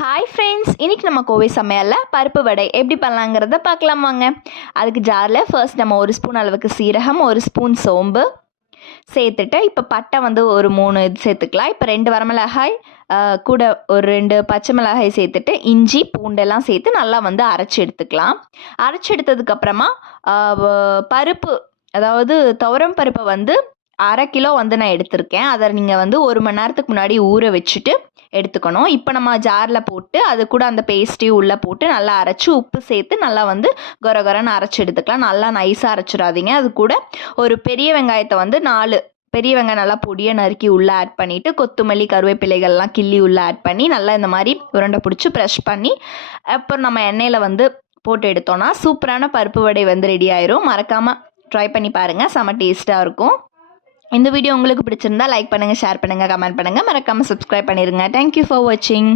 Hi friends, இன்றைக்கி நம்ம கோவை சமையலில் பருப்பு வடை எப்படி பண்ணலாங்கிறத பார்க்கலாம் வாங்க. அதுக்கு ஜாரில் ஃபர்ஸ்ட் நம்ம 1 ஸ்பூன் அளவுக்கு சீரகம், 1 ஸ்பூன் சோம்பு சேர்த்துட்டு, இப்போ பட்டை ஒரு 3 இது சேர்த்துக்கலாம். இப்போ 2 வரமிளகாய் கூட ஒரு 2 பச்சை மிளகாய் சேர்த்துட்டு, இஞ்சி பூண்டெல்லாம் சேர்த்து நல்லா அரைச்சி எடுத்துக்கலாம். அரைச்சி எடுத்ததுக்கப்புறமா பருப்பு, அதாவது துவரம் பருப்பை 1/2 கிலோ நான் எடுத்திருக்கேன். அதை நீங்கள் 1 மணி நேரத்துக்கு முன்னாடி ஊற வச்சுட்டு எடுத்துக்கணும். இப்போ நம்ம ஜாரில் போட்டு அது கூட அந்த பேஸ்ட்டையும் உள்ளே போட்டு நல்லா அரைச்சி உப்பு சேர்த்து நல்லா கொரன்னு அரைச்சி எடுத்துக்கலாம். நல்லா நைஸாக அரைச்சிடாதீங்க. அது கூட ஒரு பெரிய வெங்காயத்தை 4 பெரிய வெங்காயம் நல்லா பொடியை நறுக்கி உள்ளே ஆட் பண்ணிவிட்டு, கொத்தமல்லி கருவேப்பிலைகள்லாம் கிள்ளி உள்ளே ஆட் பண்ணி நல்லா இந்த மாதிரி உருண்டை பிடிச்சி ப்ரெஷ் பண்ணி அப்புறம் நம்ம எண்ணெயில் போட்டு எடுத்தோன்னா சூப்பரான பருப்பு வடை ரெடி ஆயிரும். மறக்காமல் ட்ரை பண்ணி பாருங்கள், செம்ம டேஸ்ட்டாக இருக்கும். இந்த வீடியோ உங்களுக்கு பிடிச்சிருந்தா லைக் பண்ணுங்கள், ஷேர் பண்ணுங்கள், கமெண்ட் பண்ணுங்கள், மறக்காமல் சப்ஸ்கிரைப் பண்ணிடுங்க. தேங்க்யூ ஃபார் வாட்சிங்.